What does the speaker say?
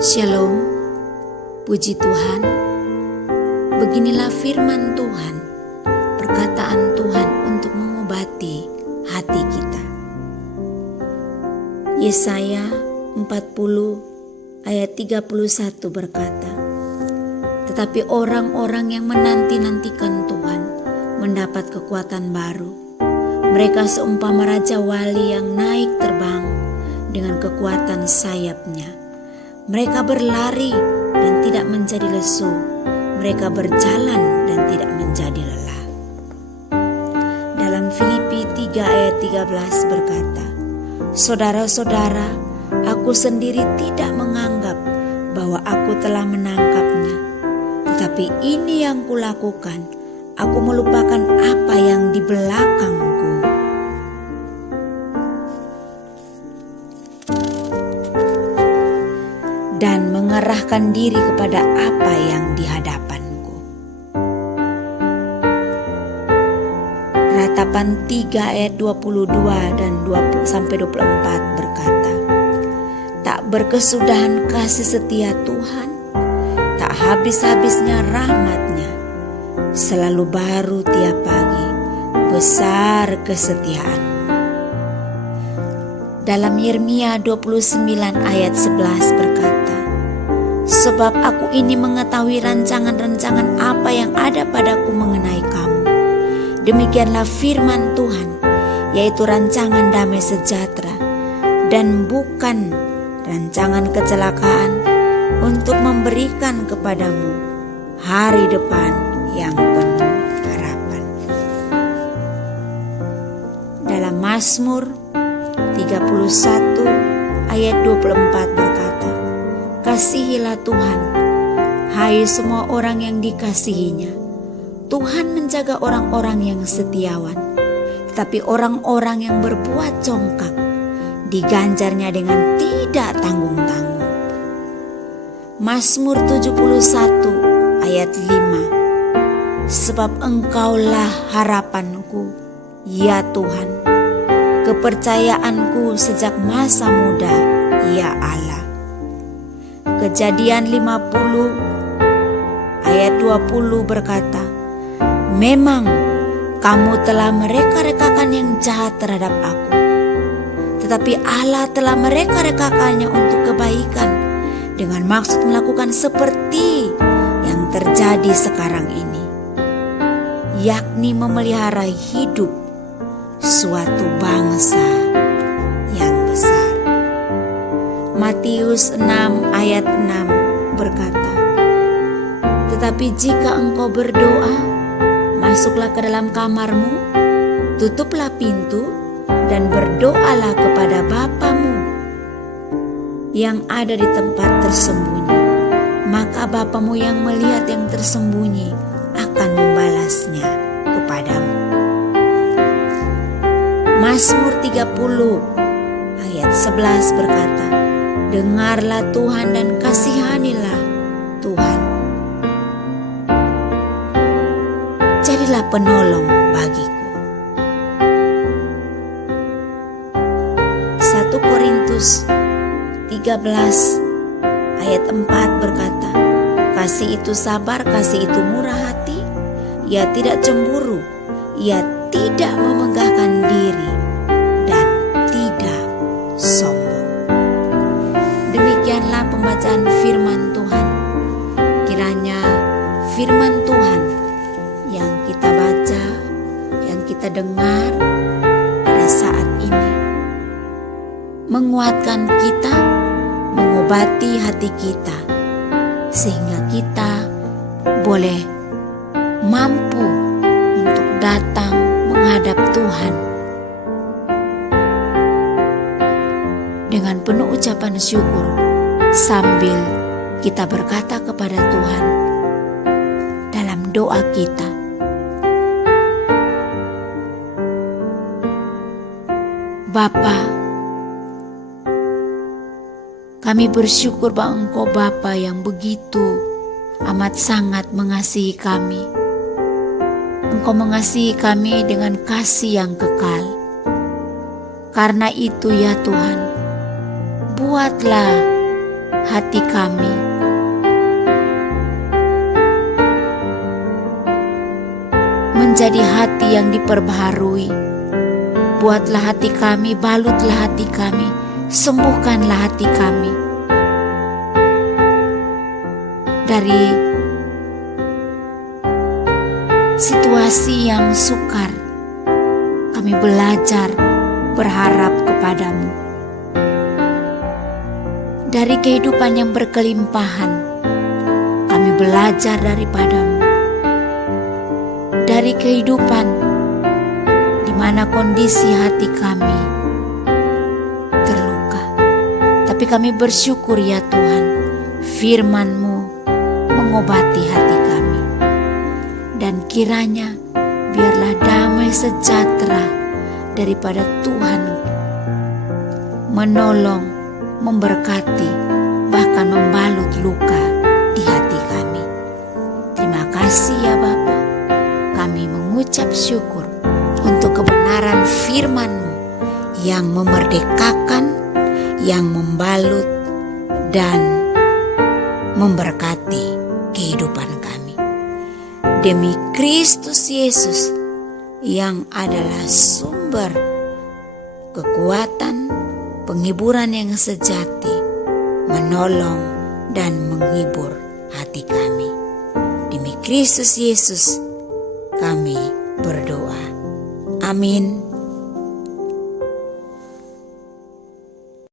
Shalom, puji Tuhan. Beginilah firman Tuhan, perkataan Tuhan untuk mengobati hati kita. Yesaya 40 ayat 31 berkata, "Tetapi orang-orang yang menanti-nantikan Tuhan mendapat kekuatan baru. Mereka seumpama raja wali yang naik terbang dengan kekuatan sayapnya. Mereka berlari dan tidak menjadi lesu. Mereka berjalan dan tidak menjadi lelah." Dalam Filipi 3 ayat 13 berkata, "Saudara-saudara, aku sendiri tidak menganggap bahwa aku telah menangkapnya. Tetapi ini yang kulakukan, aku melupakan apa yang di belakangku dan mengerahkan diri kepada apa yang di hadapanku." Ratapan 3 ayat 22 dan 20-24 berkata, "Tak berkesudahan kasih setia Tuhan, tak habis-habisnya rahmat-Nya. Selalu baru tiap pagi, besar kesetiaan." Dalam Yeremia 29 ayat 11 berkata, "Sebab aku ini mengetahui rancangan-rancangan apa yang ada padaku mengenai kamu. Demikianlah firman Tuhan, yaitu rancangan damai sejahtera dan bukan rancangan kecelakaan, untuk memberikan kepadamu hari depan yang penuh harapan." Dalam Mazmur 31 ayat 24 berkata, "Kasihilah Tuhan, hai semua orang yang dikasihinya. Tuhan menjaga orang-orang yang setiawan, tetapi orang-orang yang berbuat congkak diganjarnya dengan tidak tanggung-tanggung." Mazmur 71 ayat 5, "Sebab Engkaulah harapanku, ya Tuhan, kepercayaanku sejak masa muda, ya Allah." Kejadian 50 ayat 20 berkata, "Memang kamu telah mereka-rekakan yang jahat terhadap aku, tetapi Allah telah mereka-rekakannya untuk kebaikan, dengan maksud melakukan seperti yang terjadi sekarang ini, yakni memelihara hidup suatu bangsa yang besar." Matius 6 ayat 6 berkata, "Tetapi jika engkau berdoa, masuklah ke dalam kamarmu, tutuplah pintu, dan berdoalah kepada Bapamu yang ada di tempat tersembunyi. Maka Bapamu yang melihat yang tersembunyi akan membalasnya kepadamu." Mazmur 30 ayat 11 berkata, "Dengarlah Tuhan dan kasihanilah Tuhan. Jadilah penolong bagiku." 1 Korintus 13 ayat 4 berkata, "Kasih itu sabar, kasih itu murah hati, ia tidak cemburu, ia tidak memegahkan diri, dan tidak sombong." Demikianlah pembacaan firman Tuhan. Kiranya firman Tuhan yang kita baca, yang kita dengar pada saat ini menguatkan kita, mengobati hati kita, sehingga kita boleh mampu untuk datang menghadap Tuhan dengan penuh ucapan syukur, sambil kita berkata kepada Tuhan dalam doa kita, "Bapa, kami bersyukur bahwa Engkau Bapa yang begitu amat sangat mengasihi kami. Engkau mengasihi kami dengan kasih yang kekal. Karena itu ya Tuhan, buatlah hati kami. Menjadi hati yang diperbaharui. Buatlah hati kami, balutlah hati kami, sembuhkanlah hati kami dari situasi yang sukar. Kami belajar berharap kepadamu. Dari kehidupan yang berkelimpahan, kami belajar daripadamu. Dari kehidupan di mana kondisi hati kami terluka, tapi kami bersyukur ya Tuhan, firman-Mu mengobati hati kami. Dan kiranya biarlah damai sejahtera daripada Tuhan menolong, memberkati, bahkan membalut luka di hati kami. Terima kasih ya Bapa. Kami mengucap syukur untuk kebenaran firman-Mu yang memerdekakan, yang membalut dan memberkati kehidupan kami. Demi Kristus Yesus yang adalah sumber kekuatan, penghiburan yang sejati, menolong dan menghibur hati kami. Demi Kristus Yesus kami berdoa. Amin.